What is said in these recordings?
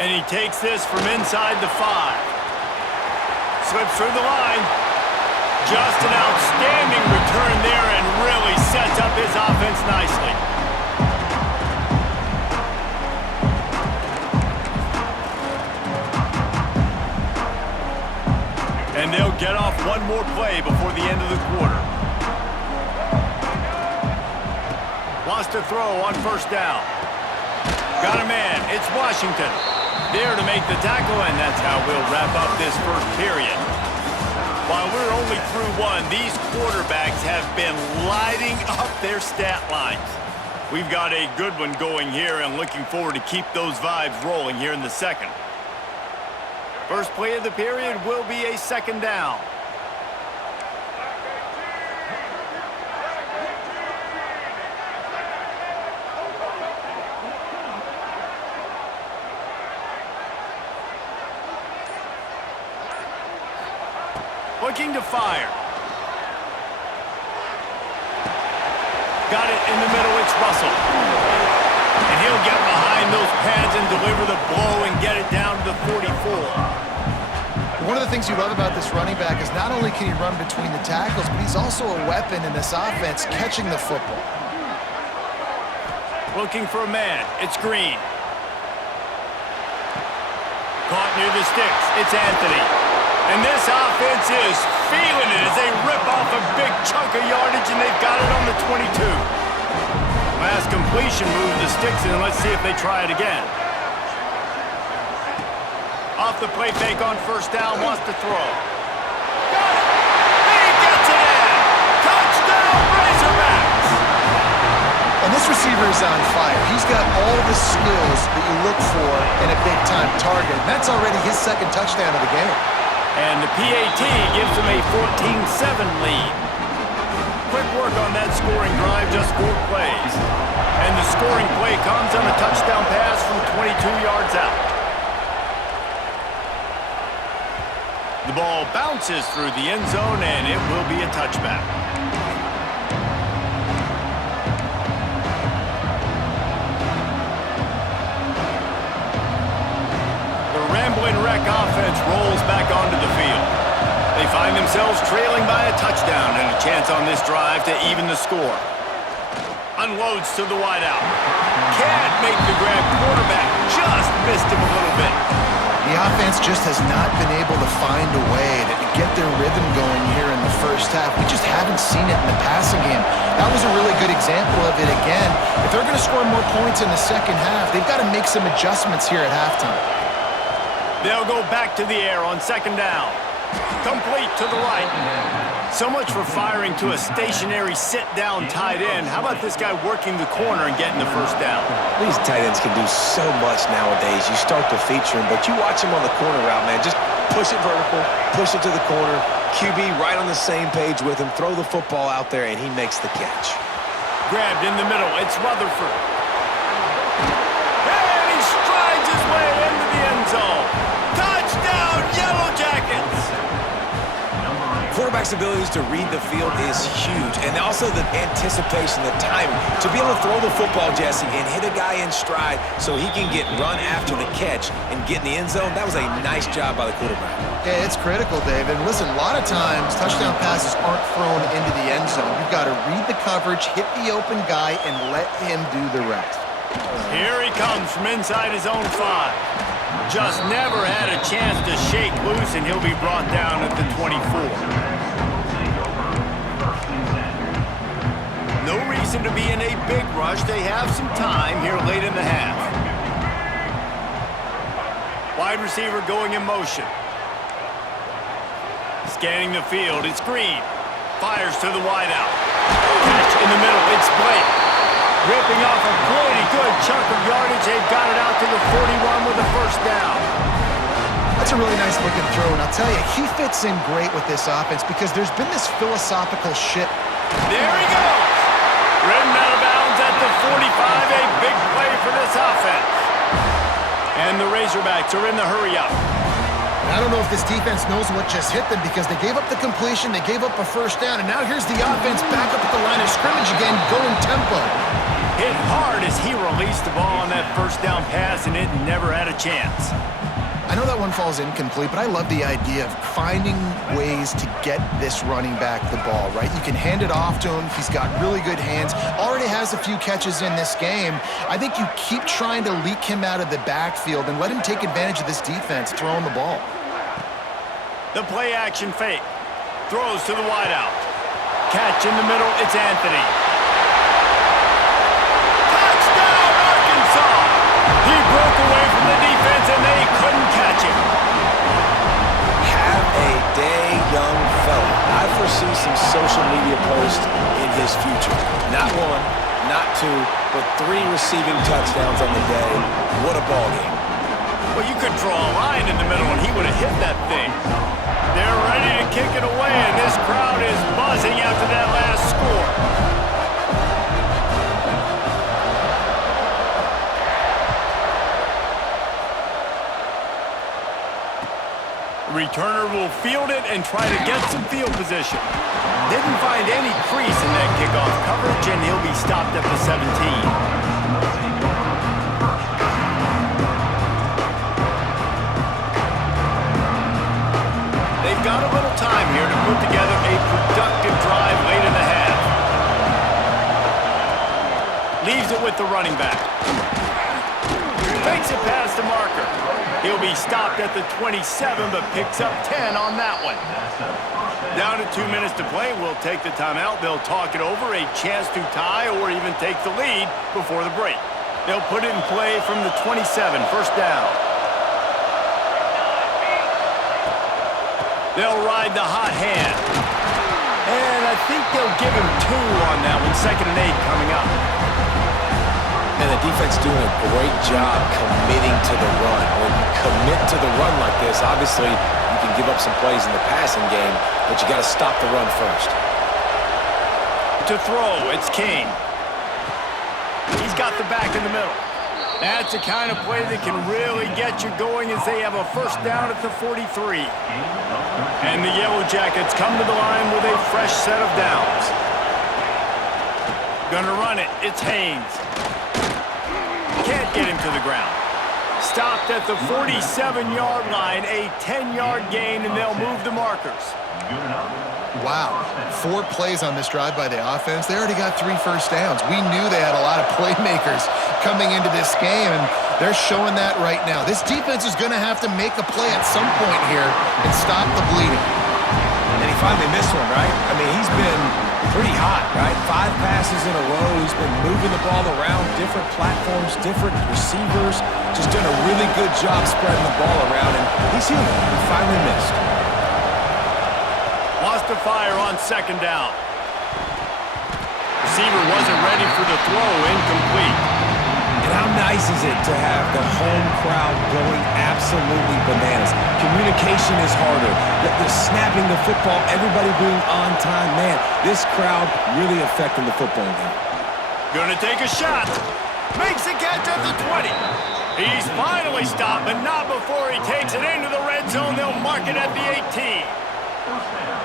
And he takes this from inside the 5. Slips through the line. Just an outstanding return there and really sets up his offense nicely. And they'll get off one more play before the end of the quarter. Wants to throw on first down. Got a man. It's Washington. There to make the tackle, and that's how we'll wrap up this first period. While we're only through one, these quarterbacks have been lighting up their stat lines. We've got a good one going here and looking forward to keep those vibes rolling here in the second. First play of the period will be a second down. Looking to fire. Got it in the middle, it's Russell. And he'll get behind those pads and deliver the blow and get it down to the 44. One of the things you love about this running back is not only can he run between the tackles, but he's also a weapon in this offense catching the football. Looking for a man, it's Green. Caught near the sticks, it's Anthony. And this offense is feeling it as they rip off a big chunk of yardage, and they've got it on the 22. Last completion moved the sticks, and let's see if they try it again. Off the play fake on first down, wants to throw. Got it! And he gets it in! Touchdown, Razorbacks! And this receiver is on fire. He's got all the skills that you look for in a big-time target. And that's already his second touchdown of the game. And the PAT gives them a 14-7 lead. Quick work on that scoring drive, just 4 plays. And the scoring play comes on a touchdown pass from 22 yards out. The ball bounces through the end zone, and it will be a touchback. Rambling Wreck offense rolls back onto the field. They find themselves trailing by a touchdown and a chance on this drive to even the score. Unloads to the wideout. Can't make the grab. Quarterback just missed him a little bit. The offense just has not been able to find a way to get their rhythm going here in the first half. We just haven't seen it in the passing game. That was a really good example of it again. If they're going to score more points in the second half, they've got to make some adjustments here at halftime. They'll go back to the air on second down. Complete to the right. So much for firing to a stationary sit-down tight end. How about this guy working the corner and getting the first down? These tight ends can do so much nowadays. You start to feature him, but you watch him on the corner route, man. Just push it vertical, push it to the corner. QB right on the same page with him. Throw the football out there, and he makes the catch. Grabbed in the middle. It's Rutherford. And he strides his way into the end zone. Touchdown, Yellow Jackets! Quarterback's abilities to read the field is huge, and also the anticipation, the timing. To be able to throw the football, Jesse, and hit a guy in stride so he can get run after the catch and get in the end zone, that was a nice job by the quarterback. Yeah, it's critical, David. Listen, a lot of times touchdown passes aren't thrown into the end zone. You've got to read the coverage, hit the open guy, and let him do the rest. Here he comes from inside his own 5. Just never had a chance to shake loose, and he'll be brought down at the 24. No reason to be in a big rush. They have some time here late in the half. Wide receiver going in motion. Scanning the field, it's Green. Fires to the wideout. Catch in the middle, it's Blake. Ripping off a pretty good chunk of yardage. They've got it out to the 41 with a first down. That's a really nice looking throw, and I'll tell you, he fits in great with this offense because there's been this philosophical shift. There he goes. Ridden out of bounds at the 45. A big play for this offense. And the Razorbacks are in the hurry-up. I don't know if this defense knows what just hit them because they gave up the completion, they gave up a first down, and now here's the offense back up at the line of scrimmage again, going tempo. Hit hard as he released the ball on that first down pass, and it never had a chance. I know that one falls incomplete, but I love the idea of finding ways to get this running back the ball, right? You can hand it off to him. He's got really good hands. Already has a few catches in this game. I think you keep trying to leak him out of the backfield and let him take advantage of this defense throwing the ball. The play action fake. Throws to the wideout. Catch in the middle. It's Anthony. Touchdown, Arkansas! He broke away from the defense, and they couldn't catch him. Have a day, young fella. I foresee some social media posts in his future. Not one, not two, but 3 receiving touchdowns on the day. What a ball game. Well, you could draw a line in the middle, and he would have hit that thing. They're ready to kick it away, and this crowd is buzzing after that last score. The returner will field it and try to get some field position. Didn't find any crease in that kickoff coverage, and he'll be stopped at the 17. They've got a little time here to put together a productive drive late in the half. Leaves it with the running back. Takes it past the marker. He'll be stopped at the 27, but picks up 10 on that one. Down to 2 minutes to play. We'll take the timeout. They'll talk it over, a chance to tie or even take the lead before the break. They'll put it in play from the 27, first down. They'll ride the hot hand. And I think they'll give him 2 on that one. 2nd and 8 coming up. And the defense doing a great job committing to the run. When you commit to the run like this, obviously you can give up some plays in the passing game, but you got to stop the run first. To throw, it's King. He's got the back in the middle. That's the kind of play that can really get you going as they have a first down at the 43. And the Yellow Jackets come to the line with a fresh set of downs. Gonna run it. It's Haynes. Can't get him to the ground. Stopped at the 47-yard line, a 10-yard gain, and they'll move the markers. Wow, 4 plays on this drive by the offense. They already got 3 first downs. We knew they had a lot of playmakers coming into this game, and they're showing that right now. This defense is going to have to make a play at some point here and stop the bleeding. And he finally missed one, right? I mean, he's been pretty hot, right? 5 passes in a row. He's been moving the ball around, different platforms, different receivers. Just done a really good job spreading the ball around, and he's human. He finally missed. Lost to fire on 2nd down. Receiver wasn't ready for the throw, incomplete. And how nice is it to have the home crowd going absolutely bananas? Communication is harder. The snapping the football, everybody being on time. Man, this crowd really affecting the football game. Gonna take a shot. Makes the catch at the 20. He's finally stopped, but not before he takes it into the red zone. They'll mark it at the 18.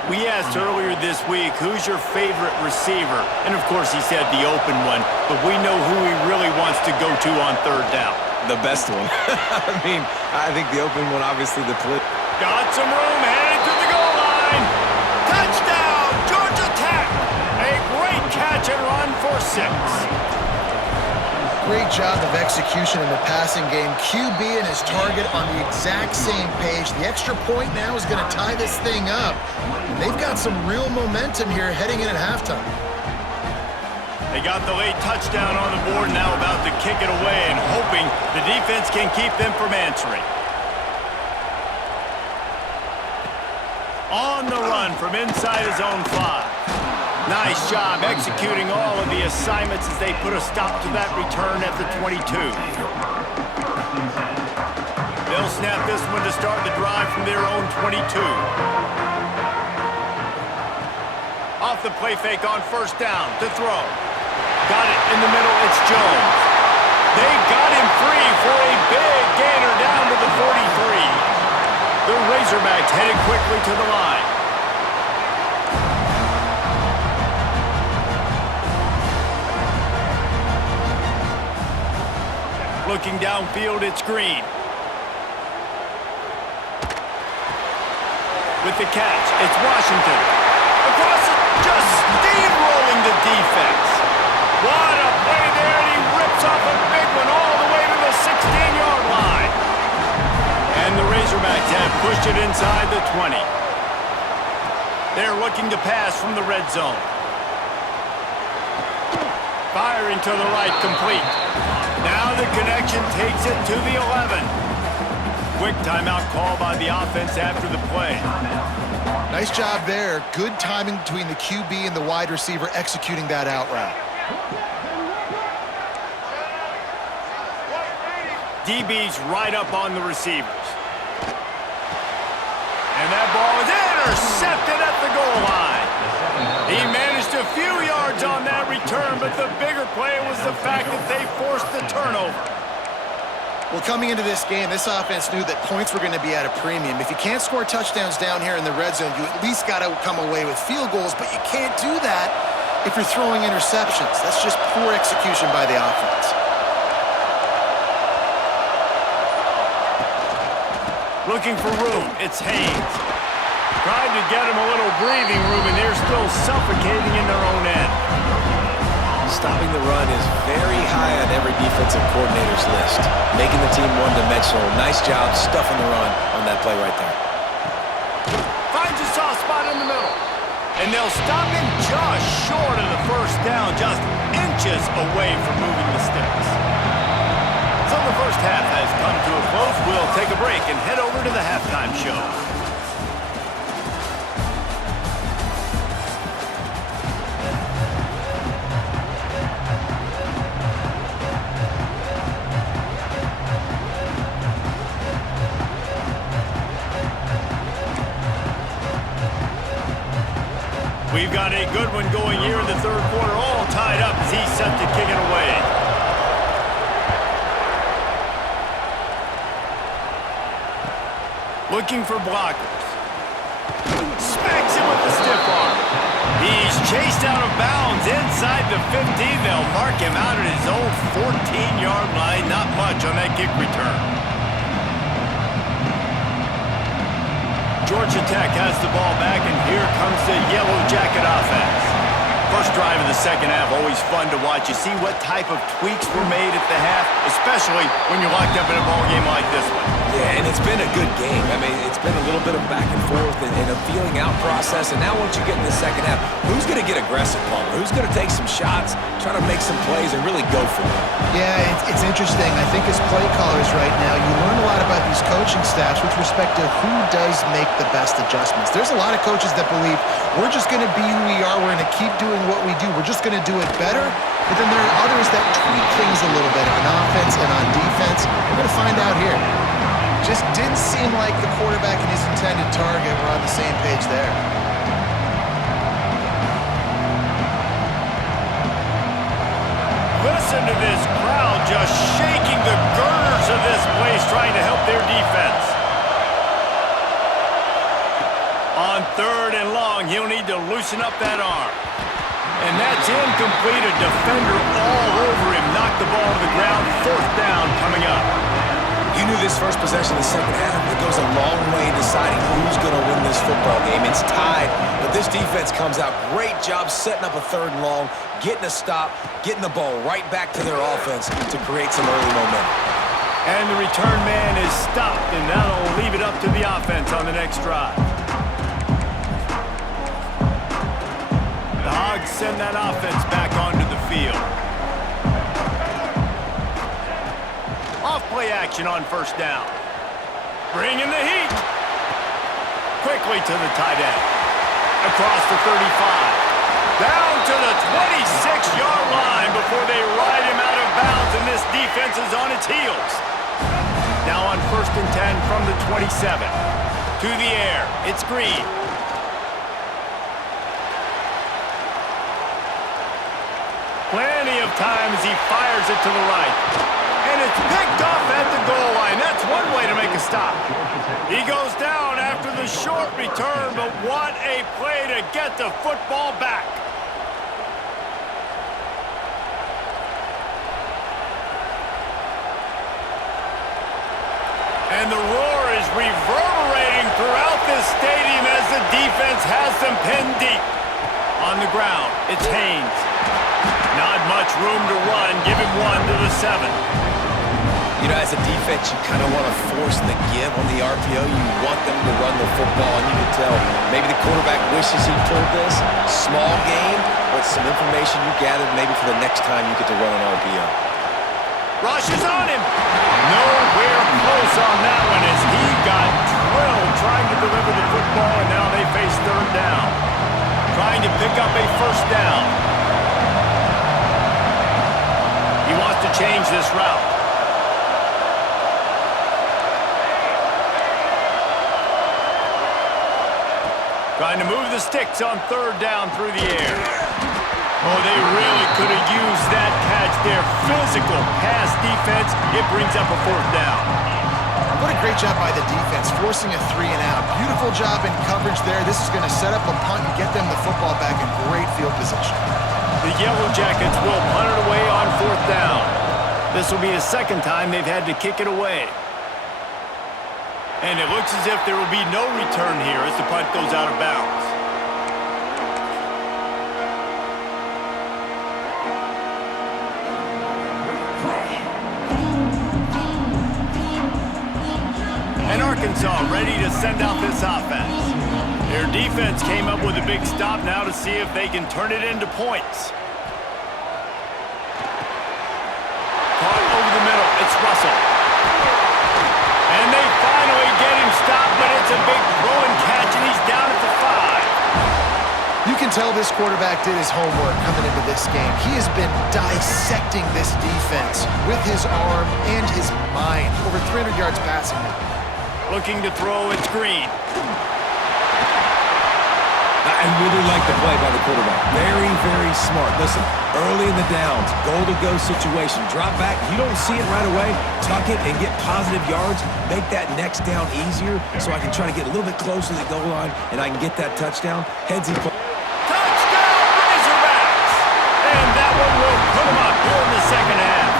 We asked earlier this week, who's your favorite receiver? And, of course, he said the open one, but we know who he really wants to go to on 3rd down. The best one. I mean, I think the open one, obviously, the flip. Got some room, headed to the goal line. Touchdown, Georgia Tech. A great catch and run for 6. Great job of execution in the passing game. QB and his target on the exact same page. The extra point now is going to tie this thing up. And they've got some real momentum here heading in at halftime. They got the late touchdown on the board, now about to kick it away and hoping the defense can keep them from answering. On the run from inside his own 5. Nice job executing all of the assignments as they put a stop to that return at the 22. They'll snap this one to start the drive from their own 22. Off the play fake on 1st down to throw. Got it in the middle, it's Jones. They got him free for a big gainer down to the 43. The Razorbacks headed quickly to the line. Looking downfield, it's Green. With the catch, it's Washington. Across it, just steamrolling the defense. What a play there, and he rips off a big one all the way to the 16-yard line. And the Razorbacks have pushed it inside the 20. They're looking to pass from the red zone. Firing to the right, complete. Now the connection takes it to the 11. Quick timeout call by the offense after the play. Nice job there. Good timing between the QB and the wide receiver executing that out route. DB's right up on the receivers. And that ball is intercepted at the goal line. He managed a few yards on that return, but the bigger play was the fact that they forced the turnover. Well, coming into this game, this offense knew that points were going to be at a premium. If you can't score touchdowns down here in the red zone, you at least got to come away with field goals, but you can't do that if you're throwing interceptions. That's just poor execution by the offense. Looking for room, it's Haynes. Tried to get him a little breathing room, and they're still suffocating in their own end. Stopping the run is very high on every defensive coordinator's list. Making the team one-dimensional. Nice job stuffing the run on that play right there. Finds a soft spot in the middle. And they'll stop him just short of the first down, just inches away from moving the sticks. So the first half has come to a close. We'll take a break and head over to the halftime show. We've got a good one going here in the third quarter, all tied up as he's set to kick it away. Looking for blockers. Smacks him with the stiff arm. He's chased out of bounds inside the 15. They'll mark him out at his own 14-yard line. Not much on that kick return. Georgia Tech has the ball back, and here comes the Yellow Jacket offense. First drive of the second half, always fun to watch. You see what type of tweaks were made at the half, especially when you're locked up in a ball game like this one. Yeah, and it's been a good game. I mean, it's been a little bit of back and forth and a feeling out process. And now once you get in the second half, who's going to get aggressive, Palmer? Who's going to take some shots, try to make some plays, and really go for it? Yeah, it's interesting. I think as play callers right now, you learn a lot about these coaching staffs with respect to who does make the best adjustments. There's a lot of coaches that believe we're just going to be who we are. We're going to keep doing what we do. We're just going to do it better. But then there are others that tweak things a little bit on offense and on defense. We're going to find out here. Just didn't seem like the quarterback and his intended target were on the same page there. Listen to this crowd just shaking the girders of this place, trying to help their defense. On third and long, he'll need to loosen up that arm. And that's incomplete. A defender all over him. Knocked the ball to the ground. Fourth down coming up. You knew this first possession of the second half. It goes a long way in deciding who's going to win this football game. It's tied, but this defense comes out. Great job setting up a third and long, getting a stop, getting the ball right back to their offense to create some early momentum. And the return man is stopped, and that'll leave it up to the offense on the next drive. The Hogs send that offense back onto the field. Off-play action on first down. Bringing the heat. Quickly to the tight end. Across the 35. Down to the 26-yard line before they ride him out of bounds, and this defense is on its heels. Now on first and 10 from the 27. To the air. It's Green. Plenty of time as he fires it to the right. And it's picked off at the goal line. That's one way to make a stop. He goes down after the short return, but what a play to get the football back. And the roar is reverberating throughout this stadium as the defense has them pinned deep. On the ground, it's Haynes. Not much room to run. Give him 1 to the 7. You know, as a defense, you kind of want to force the give on the RPO. You want them to run the football, and you can tell maybe the quarterback wishes he pulled this. Small game, but some information you gathered maybe for the next time you get to run an RPO. Rush is on him. Nowhere close on that one as he got drilled trying to deliver the football, and now they face 3rd down. Trying to pick up a 1st down. He wants to change this route. Trying to move the sticks on 3rd down through the air. Oh, they really could have used that catch there. Physical pass defense. It brings up a 4th down. What a great job by the defense, forcing a 3 and out. Beautiful job in coverage there. This is going to set up a punt and get them the football back in great field position. The Yellow Jackets will punt it away on 4th down. This will be the 2nd time they've had to kick it away. And it looks as if there will be no return here as the punt goes out of bounds. And Arkansas ready to send out this offense. Their defense came up with a big stop now to see if they can turn it into points. Caught over the middle. It's Russell. And they finally get him stopped, but it's a big throw and catch, and he's down at the 5. You can tell this quarterback did his homework coming into this game. He has been dissecting this defense with his arm and his mind. Over 300 yards passing. Looking to throw, it's Green. I really like the play by the quarterback. Very, very smart. Listen, early in the downs, goal-to-go situation. Drop back. You don't see it right away. Tuck it and get positive yards. Make that next down easier so I can try to get a little bit closer to the goal line and I can get that touchdown. Heads in. Touchdown, Razorbacks! And that one will put them up here in the 2nd half.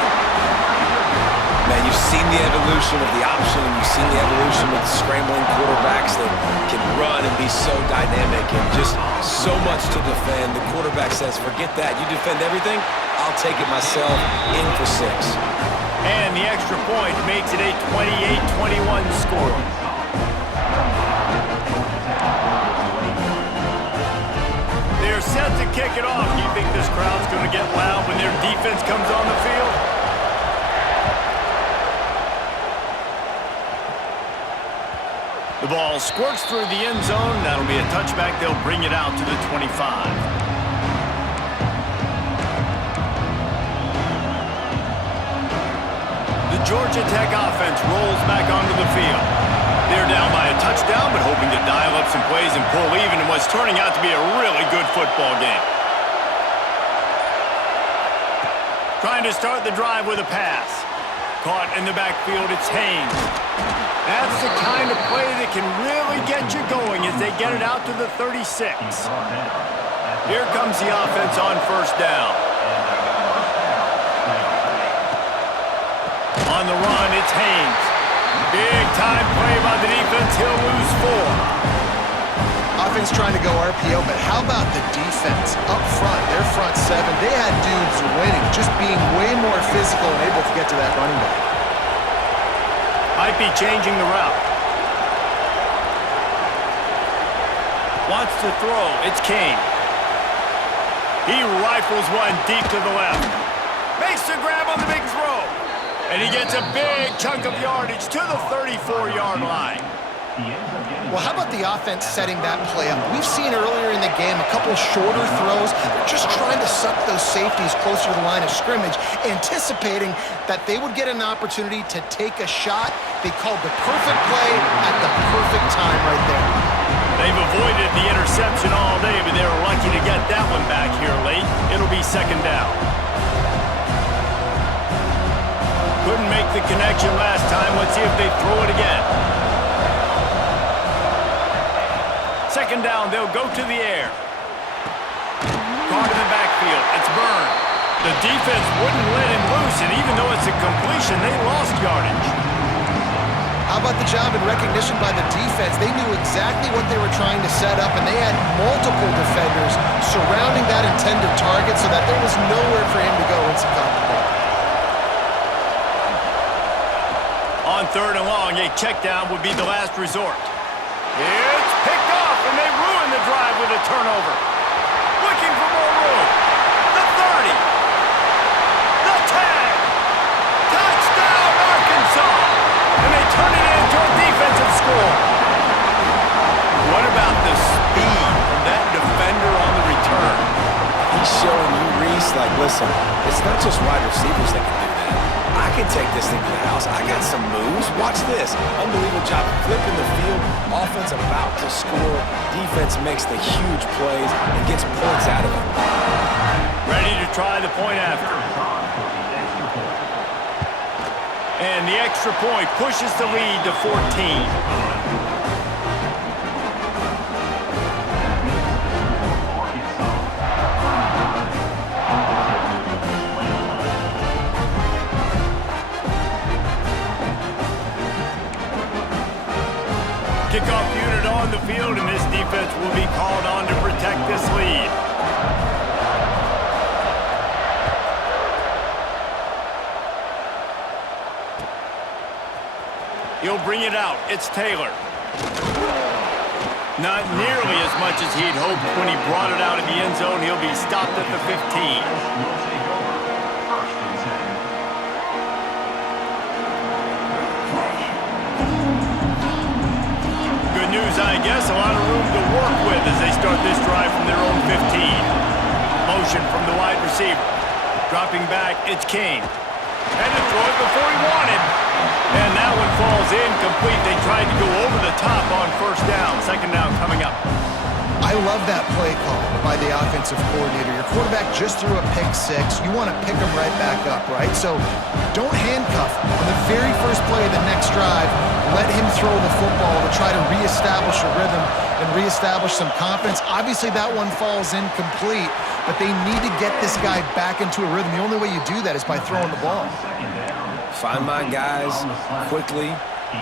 Man, you've seen the evolution of the option, and you've seen the evolution of the scrambling quarterbacks that can run and be so dynamic and just so much to defend. The quarterback says, forget that. You defend everything, I'll take it myself. In for 6. And the extra point makes it a 28-21 score. They're set to kick it off. Do you think this crowd's going to get loud when their defense comes on the field? The ball squirts through the end zone. That'll be a touchback. They'll bring it out to the 25. The Georgia Tech offense rolls back onto the field. They're down by a touchdown, but hoping to dial up some plays and pull even in what's turning out to be a really good football game. Trying to start the drive with a pass. Caught in the backfield, it's Haynes. That's the kind of play that can really get you going as they get it out to the 36. Here comes the offense on 1st down. On the run, it's Haynes. Big time play by the defense. He'll lose 4. Offense trying to go RPO, but how about the defense up front? Their front 7, they had dudes winning, just being way more physical and able to get to that running back. Might be changing the route. Wants to throw. It's Kane. He rifles one deep to the left. Makes the grab on the big throw. And he gets a big chunk of yardage to the 34-yard line. Well, how about the offense setting that play up? We've seen earlier in the game a couple shorter throws. They're just trying to suck those safeties closer to the line of scrimmage, anticipating that they would get an opportunity to take a shot. They called the perfect play at the perfect time right there. They've avoided the interception all day, but they were lucky to get that one back here late. It'll be 2nd down. Couldn't make the connection last time. Let's see if they throw it again. 2nd down, they'll go to the air. Caught in the backfield, it's Byrne. The defense wouldn't let him loose, and even though it's a completion, they lost yardage. How about the job and recognition by the defense? They knew exactly what they were trying to set up, and they had multiple defenders surrounding that intended target so that there was nowhere for him to go once he got the ball. On 3rd and long, a check down would be the last resort. It's picked off, and they ruin the drive with a turnover. Looking for more room. The 30. The 10. Touchdown, Arkansas. And they turn it into a defensive score. What about the speed from that defender on the return? He's showing you, Reese, like, listen, it's not just wide receivers that can do that. I can take this thing to the house. I got some moves. Watch this. Unbelievable job flipping the field. Offense about to score. Defense makes the huge plays and gets points out of it. Ready to try the point after. And the extra point pushes the lead to 14. Kickoff unit on the field, and this defense will be called on to protect this lead. He'll bring it out. It's Taylor. Not nearly as much as he'd hoped when he brought it out of the end zone. He'll be stopped at the 15. News, I guess. A lot of room to work with as they start this drive from their own 15. Motion from the wide receiver. Dropping back, it's Kane. Had to throw it before he wanted. And that one falls incomplete. They tried to go over the top on 1st down. 2nd down coming up. I love that play call by the offensive coordinator. Your quarterback just threw a pick 6. You want to pick him right back up, right? So don't handcuff him. On the very first play of the next drive, let him throw the football to try to reestablish a rhythm and reestablish some confidence. Obviously, that one falls incomplete, but they need to get this guy back into a rhythm. The only way you do that is by throwing the ball. Find my guys quickly.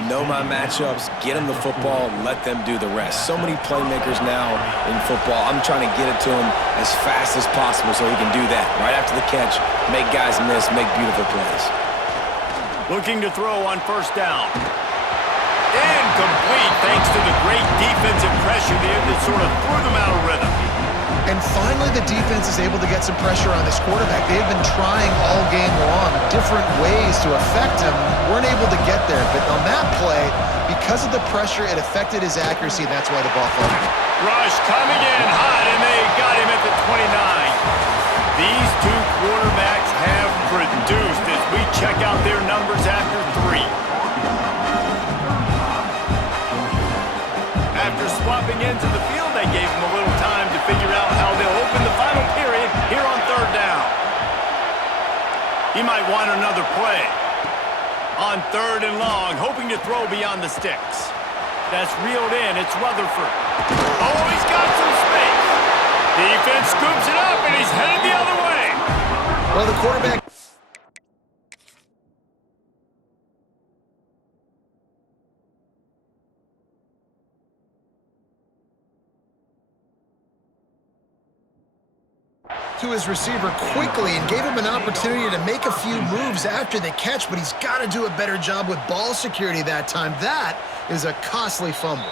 Know my matchups, get them the football, let them do the rest. So many playmakers now in football. I'm trying to get it to him as fast as possible so he can do that. Right after the catch, make guys miss, make beautiful plays. Looking to throw on 1st down. Incomplete thanks to the great defensive pressure there that sort of threw them out of rhythm. And finally, the defense is able to get some pressure on this quarterback. They've been trying all game long different ways to affect him. Weren't able to get there. But on that play, because of the pressure, it affected his accuracy, and that's why the ball fell. Rush coming in hot, and they got him at the 29. These two quarterbacks have produced as we check out their numbers after 3. After swapping into the field, they gave him a little time to figure out how they'll open the final period here on 3rd down. He might want another play. On 3rd and long, hoping to throw beyond the sticks. That's reeled in. It's Rutherford. Oh, he's got some space. Defense scoops it up, and he's headed the other way. Well, the quarterback... to his receiver quickly and gave him an opportunity to make a few moves after the catch, but he's got to do a better job with ball security that time. That is a costly fumble.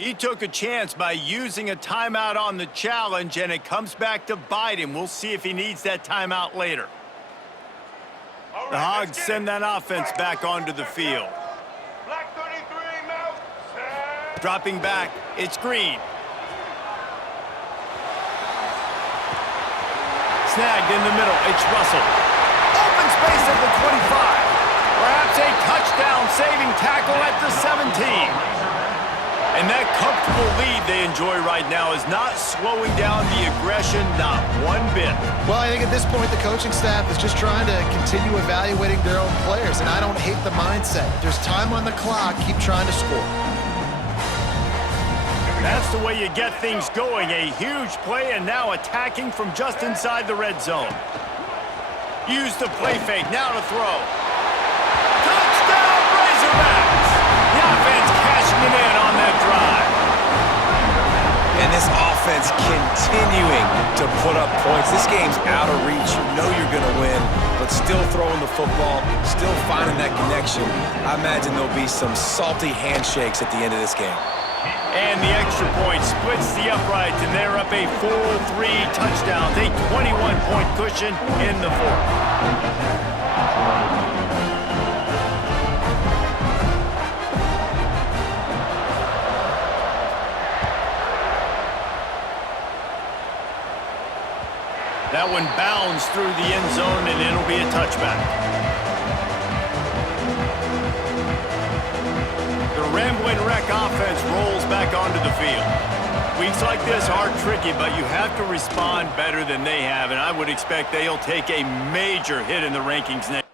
He took a chance by using a timeout on the challenge, and it comes back to bite him. We'll see if he needs that timeout later. The Hogs send that offense back onto the field. Black 33, mount. Set. Dropping back, it's Green. Snagged in the middle, it's Russell. Open space at the 25. Perhaps a touchdown-saving tackle at the 17. And that comfortable lead they enjoy right now is not slowing down the aggression, not one bit. Well, I think at this point, the coaching staff is just trying to continue evaluating their own players, and I don't hate the mindset. There's time on the clock. Keep trying to score. That's the way you get things going. A huge play, and now attacking from just inside the red zone. Use the play fake, now to throw. Touchdown, Razorbacks! The offense cashing it in on that drive. And this offense continuing to put up points. This game's out of reach. You know you're going to win, but still throwing the football, still finding that connection. I imagine there'll be some salty handshakes at the end of this game. And the extra point splits the uprights, and they're up a full 3 touchdowns, a 21-point cushion in the fourth. That one bounds through the end zone, and it'll be a touchback. The Rambling Wreck offense rolls back onto the field. Weeks like this are tricky, but you have to respond better than they have, and I would expect they'll take a major hit in the rankings next.